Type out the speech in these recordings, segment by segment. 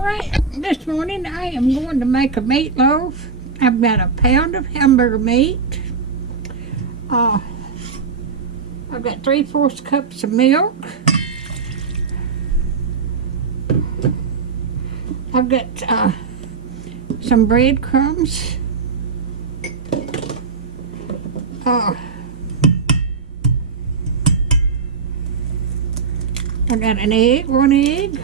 Alright, this morning I am going to make a meatloaf. I've got a pound of hamburger meat. I've got 3/4 cups of milk. I've got some breadcrumbs. I got an egg, one egg.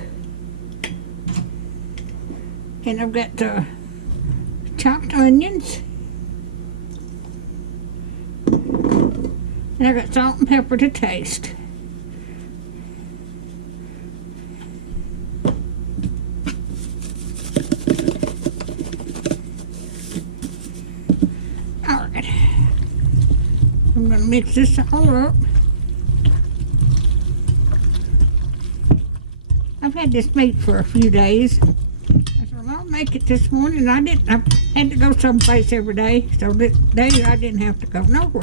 And I've got chopped onions. And I've got salt and pepper to taste. Alright. I'm going to mix this all up. I've had this meat for a few days. I'll make it this morning. I had to go someplace every day, so this day I didn't have to go nowhere.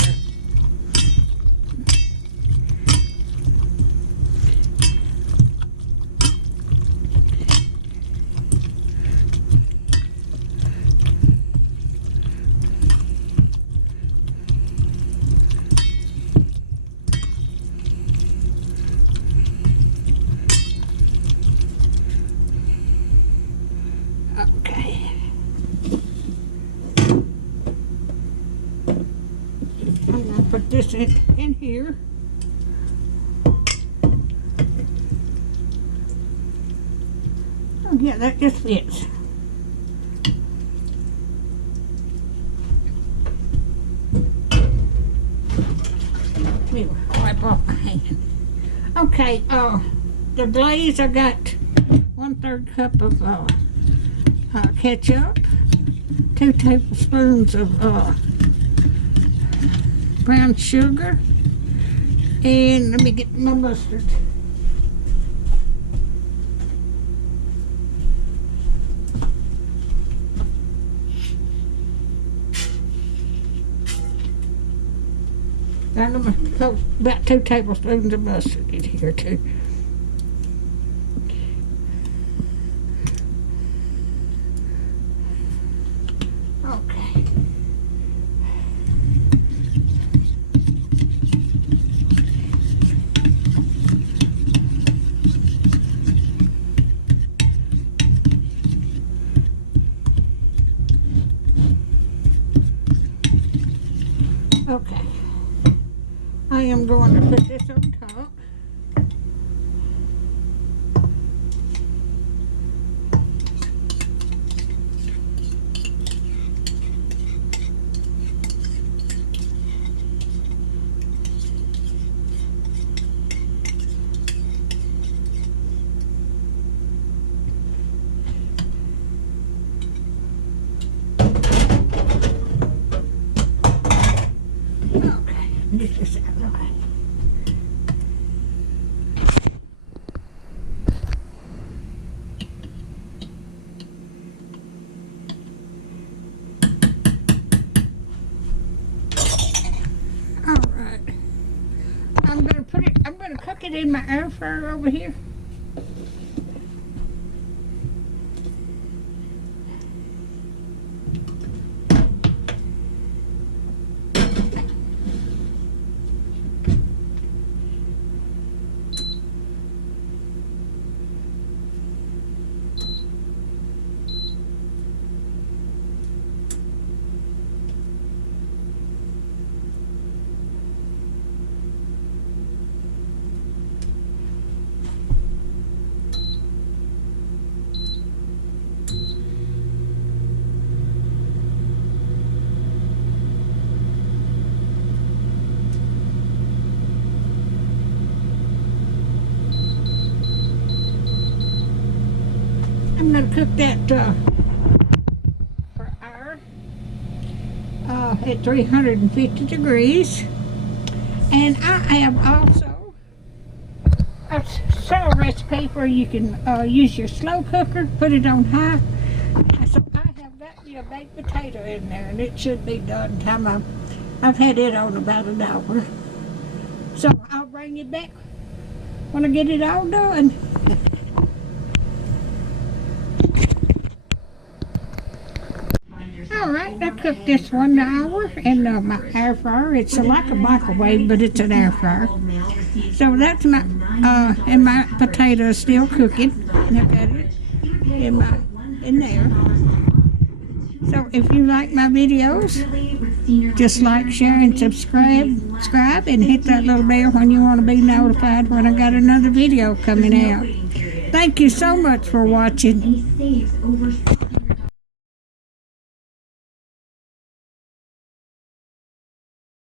Okay. I'm going to put this in here. Oh yeah, that just fits. Let me wipe off my hand. Okay, the glaze, I got 1/3 cup of ketchup, 2 tablespoons of brown sugar, and let me get my mustard. And I'm going to put about 2 tablespoons of mustard in here too. Okay, I am going to put this on top. Get this out of the way. Alright. I'm gonna cook it in my air fryer over here. I'm going to cook that for an hour at 350 degrees. And I have also saw a recipe where you can use your slow cooker, put it on high. So I have got me a baked potato in there, and it should be done time. I've had it on about an hour. So I'll bring it back when I get it all done. cooked this 1 hour in my air fryer. It's like a microwave, but it's an air fryer. So that's my, and my potato is still cooking. Look at it in there. So if you like my videos, just like, share, and subscribe, and hit that little bell when you want to be notified when I got another video coming out. Thank you so much for watching.